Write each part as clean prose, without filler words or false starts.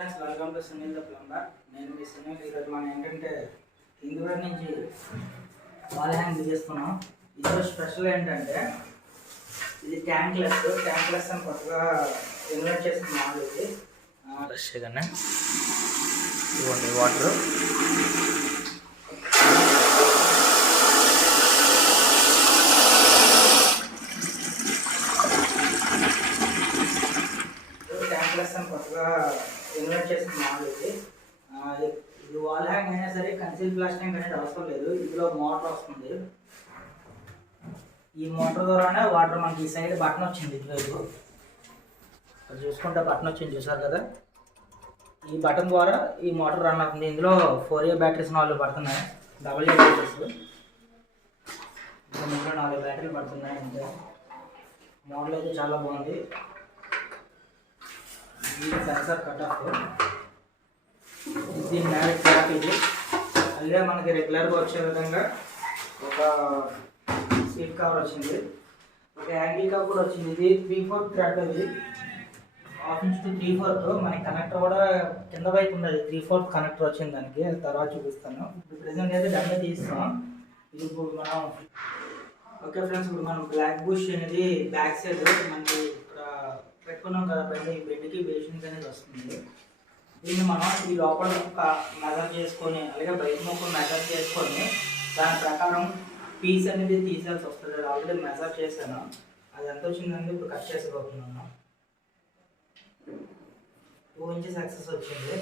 Friends, welcome to Sunil the plumber. నేను మీ సునీల్. ఈరోజు మనం ఏంటంటే కిందివారి నుంచి వాల్ హ్యాంగ్ చేస్తున్నాం. ఈరోజు స్పెషల్ ఏంటంటే ఇది ట్యాంక్లెస్ అని కొత్తగా ఇన్వెంట్ చేస్తున్నాం. ఇది ఫ్రెష్గానే ఇవ్వండి వాటర్. ట్యాంక్లెస్ అని కొత్తగా ఇన్వెంట్ చేస్తున్నాం. ఇది వాల్ హ్యాంగ్ అయినా సరే కన్సీల్ ప్లాస్టింగ్ అనేది అవసరం లేదు. ఇందులో మోటార్ వస్తుంది. ఈ మోటార్ ద్వారానే వాటర్ మనకి ఈ సైడ్ బటన్ వచ్చింది. ఇటువైపు ఇక్కడ చూసుకుంటే బటన్ వచ్చింది, చూసారు కదా. ఈ బటన్ ద్వారా ఈ మోటార్ రన్ అవుతుంది. ఇందులో 4A బ్యాటరీస్ 4 పడుతున్నాయి. AA బ్యాటరీస్ ఇందులో 4 బ్యాటరీలు పడుతున్నాయి. అంటే మోడల్ అయితే చాలా బాగుంది. ఇది సెన్సర్ కట్ ఆఫ్. ఇది మ్యారేజ్ ట్రాప్. ఇది అలాగే మనకి రెగ్యులర్గా వచ్చే విధంగా ఒక సీట్ కవర్ వచ్చింది, ఒక యాంగిల్ కవర్ కూడా వచ్చింది. ఇది 3/4 థ్రెడ్. ఇది 1/2 ఇంచ్ to 3/4. మనకి కనెక్టర్ కూడా కింద వైపు ఉన్నది. 3/4 కనెక్టర్ వచ్చింది దానికి. తర్వాత చూపిస్తాను. ఇప్పుడు ప్రెసెంట్ అయితే డమ్మే తీస్తాం. ఇది ఇప్పుడు మనం ఓకే ఫ్రెండ్స్, ఇప్పుడు మనం బ్లాక్ బుష్ అనేది బ్యాక్ సైడ్ మనకి ఇక్కడ పెట్టుకున్నాం కదా. బెడ్కి బేషన్స్ అనేది వస్తుంది. దీన్ని మనం ఈ లోపల ముక్క మెజర్ చేసుకొని అలాగే బయట ముక్క మెజర్ చేసుకొని దాని ప్రకారం పీస్ అనేది తీసేయాల్సి వస్తుంది. ఆల్రెడీ మెజర్ చేశాను. అది ఎంత వచ్చిందంటే ఇప్పుడు కట్ చేసిపోతున్నాను. 2 ఇంచెస్ సక్సెస్ వచ్చింది.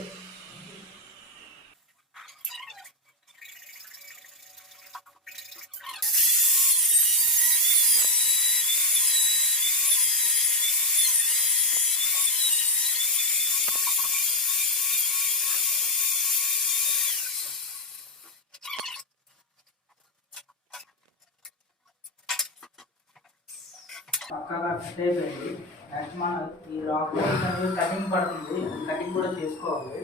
పక్కగా కట్ అయిపోయింది. నెక్స్ట్ మనం ఈ రాక్ అనేది కటింగ్ పడుతుంది. కటింగ్ కూడా చేసుకోవాలి.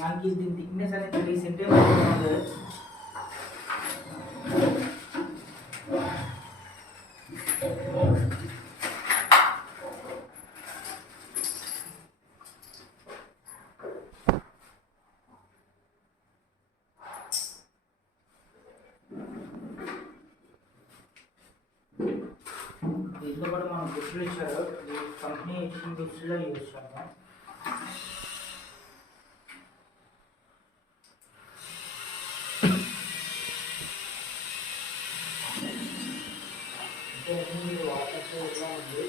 మనకి దీని థిక్నెస్ అనేది 3 సెంటీమీటర్స్ ఉంది. దీంతో పాటు మనం బుక్స్లు ఇచ్చారు. ఈ కంపెనీ ఇచ్చిన బుక్స్లో యూజ్ చేస్తాం. వాటర్ ఎలా ఉంది.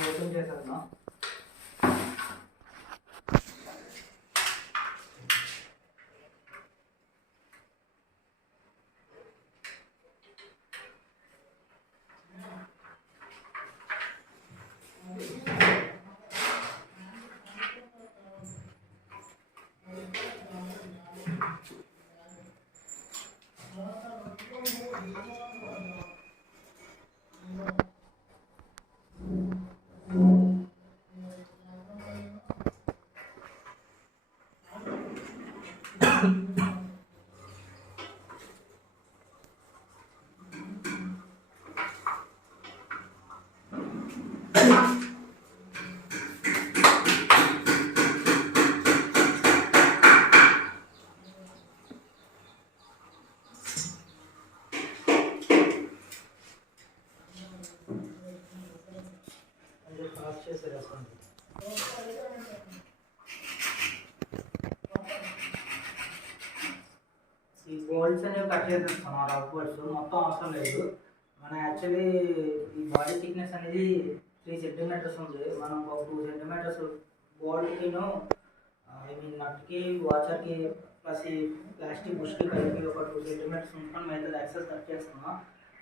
ఓపెన్ చేసేద్దాం. ఈ బోల్ట్స్ అనేవి కట్ చేసేస్తాం. రఫ్ బోల్ట్స్ మొత్తం అవసరం లేదు. మన యాక్చువల్లీ ఈ బాడీ థిక్నెస్ అనేది 3 సెంటీమీటర్స్ ఉంది. మనం ఒక 2 సెంటీమీటర్స్ బోల్ట్కిను ఐ మీన్ నట్కి వాచర్కి ప్లస్ ఈ ప్లాస్టిక్ బుష్కి కలిపి ఒక 2 సెంటీమీటర్స్ ఉంచుకొని మిగతా ఎక్సెస్ కట్ చేస్తున్నాం.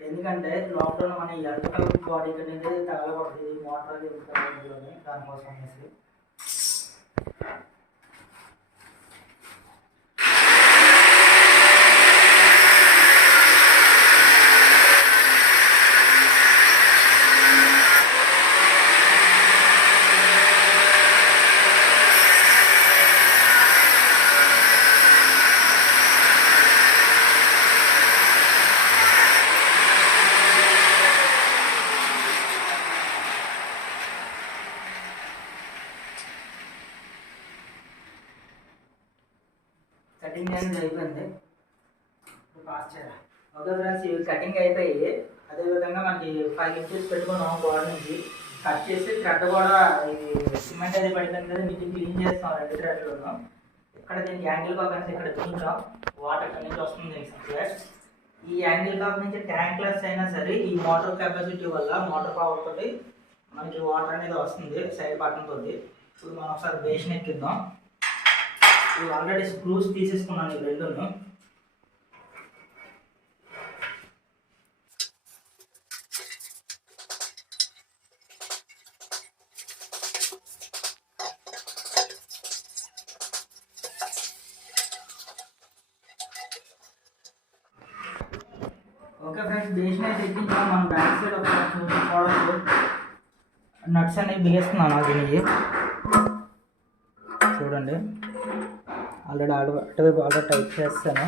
ఎందుకంటే లోపల మన ఎలక్ట్రికల్ బాడీకి అనేది తగలకూడదు, ఇది మోటార్ ఇందులోనే, దానికోసం అనేసి. కటింగ్ అనేది అయిపోయింది, పాస్ చేయాలి. ఓకే ఫ్రెండ్స్, ఇవి కటింగ్ అయిపోయి అదేవిధంగా మనకి 5 ఇంచెస్ పెట్టుకున్నాం గోడ నుంచి కట్ చేసి థ్రెడ్ కూడా ఇది సిమెంట్ అది పడిపోయింది కదా, నీటి క్లీన్ చేస్తాం 2 థ్రెడ్లను. ఇక్కడ దీనికి యాంగిల్ కాక్ అనేది ఇక్కడ చూపించాం, వాటర్ ఇక్కడ నుంచి వస్తుంది సప్లై. ఈ యాంగిల్ కాక్ నుంచి ట్యాంక్లెస్ అయినా సరే ఈ మోటార్ కెపాసిటీ వల్ల మోటార్ పవర్ తోటి మనకి వాటర్ అనేది వస్తుంది సైడ్ బటన్ తోటి. ఇప్పుడు మనం ఒకసారి బేషన్ ఎక్కిద్దాం. ఆల్రెడీ స్క్రూస్ తీసేసుకున్నాను ఈ రెండును. ఓకే ఫ్రెండ్స్, బేషన్ అయితే ఎక్కించాం. మనం బ్యాక్ సైడ్ ఒకసారి చూసుకోవడానికి నట్స్ అనేవి బిగేస్తున్నాను దీనికి. చూడండి, ఆల్రెడీ అటువైపు ఆల్రెడీ టైప్ చేస్తాను.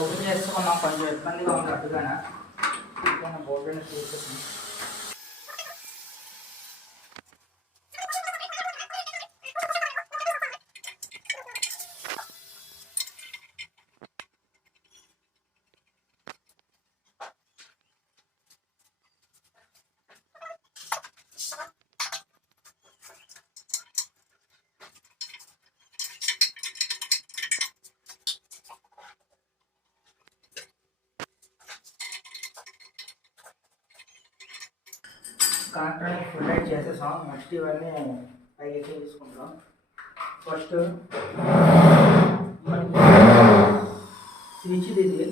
ఓపెన్ చేసుకున్నాం, కొంచెం ఇబ్బందిగా ఉంది అడ్డుగానే. బోర్డుని చూసేసి కనెక్టర్ ఫుల్ లైట్ చేసేసాం. నెక్స్ట్ ఇవన్నీ పైకి తీసుకుంటాం. ఫస్ట్ స్విచ్ ఇది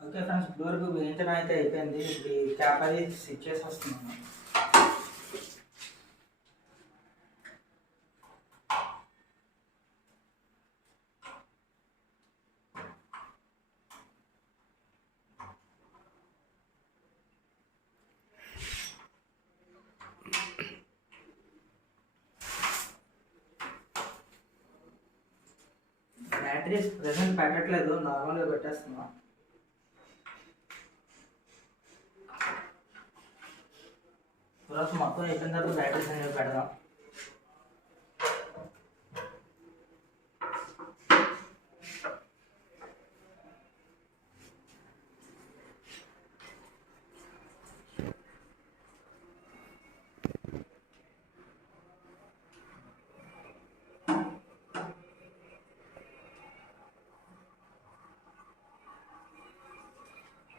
ఓకే ఫ్రెండ్స్, డోర్కి బిగించడం అయితే అయిపోయింది. ఇప్పుడు ఈ క్యాప్ అది స్విచ్ చేసి వస్తున్నాను. బ్యాటరీస్ ప్రెసెంట్ పెట్టట్లేదు, నార్మల్గా పెట్టేస్తున్నా. తర్వాత మొత్తం అయిపోయిన తర్వాత బ్యాటరీస్ అనేవి పెడదాం.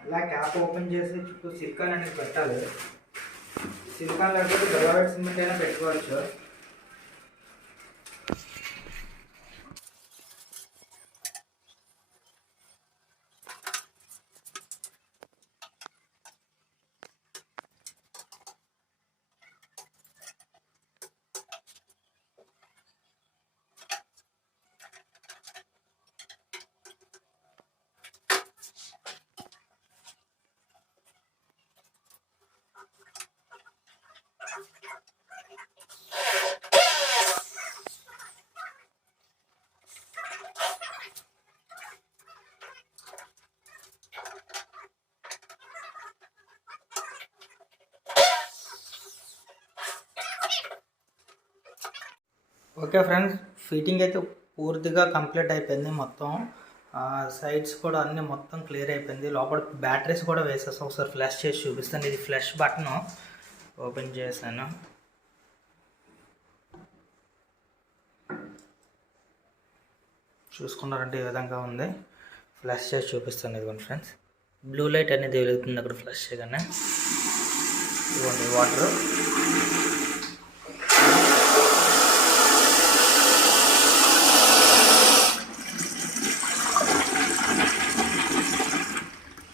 అలా క్యాప్ ఓపెన్ చేసి చుట్టూ సిలికాన్ అనేది పెట్టాలి. సిలికాన్ లేకపోతే గల్లారెడ్ సిమెంట్ అయినా పెట్టుకోవచ్చు. ఓకే ఫ్రెండ్స్, ఫిట్టింగ్ అయితే పూర్తిగా కంప్లీట్ అయిపోయింది. మొత్తం సైడ్స్ కూడా అన్నీ మొత్తం క్లియర్ అయిపోయింది. లోపల బ్యాటరీస్ కూడా వేసేస్తాం. ఒకసారి ఫ్లాష్ చేసి చూపిస్తాను. ఇది ఫ్లాష్ బటన్ ఓపెన్ చేశాను. చూసుకున్నారంటే ఈ విధంగా ఉంది. ఫ్లాష్ చేసి చూపిస్తాను. ఇదిగోండి ఫ్రెండ్స్, బ్లూ లైట్ అనేది వెలుగుతుంది అక్కడ ఫ్లాష్ చేయగానే. ఇదిగోండి వాటర్.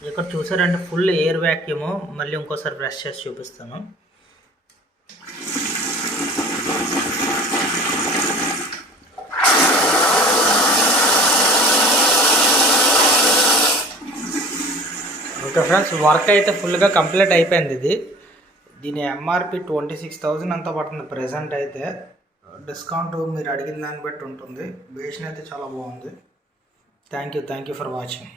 ఇక్కడ చూసారంటే ఫుల్ ఎయిర్ వ్యాక్యూమ్. మళ్ళీ ఇంకోసారి బ్రష్ చేసి చూపిస్తాను. ఓకే ఫ్రెండ్స్, వర్క్ అయితే ఫుల్గా కంప్లీట్ అయిపోయింది. దీని ఎంఆర్పి 26,000 అంతా పడుతుంది ప్రెజెంట్ అయితే. డిస్కౌంట్ మీరు అడిగిన దాన్ని బట్టి ఉంటుంది. బేషన్ అయితే చాలా బాగుంది. Thank you for watching.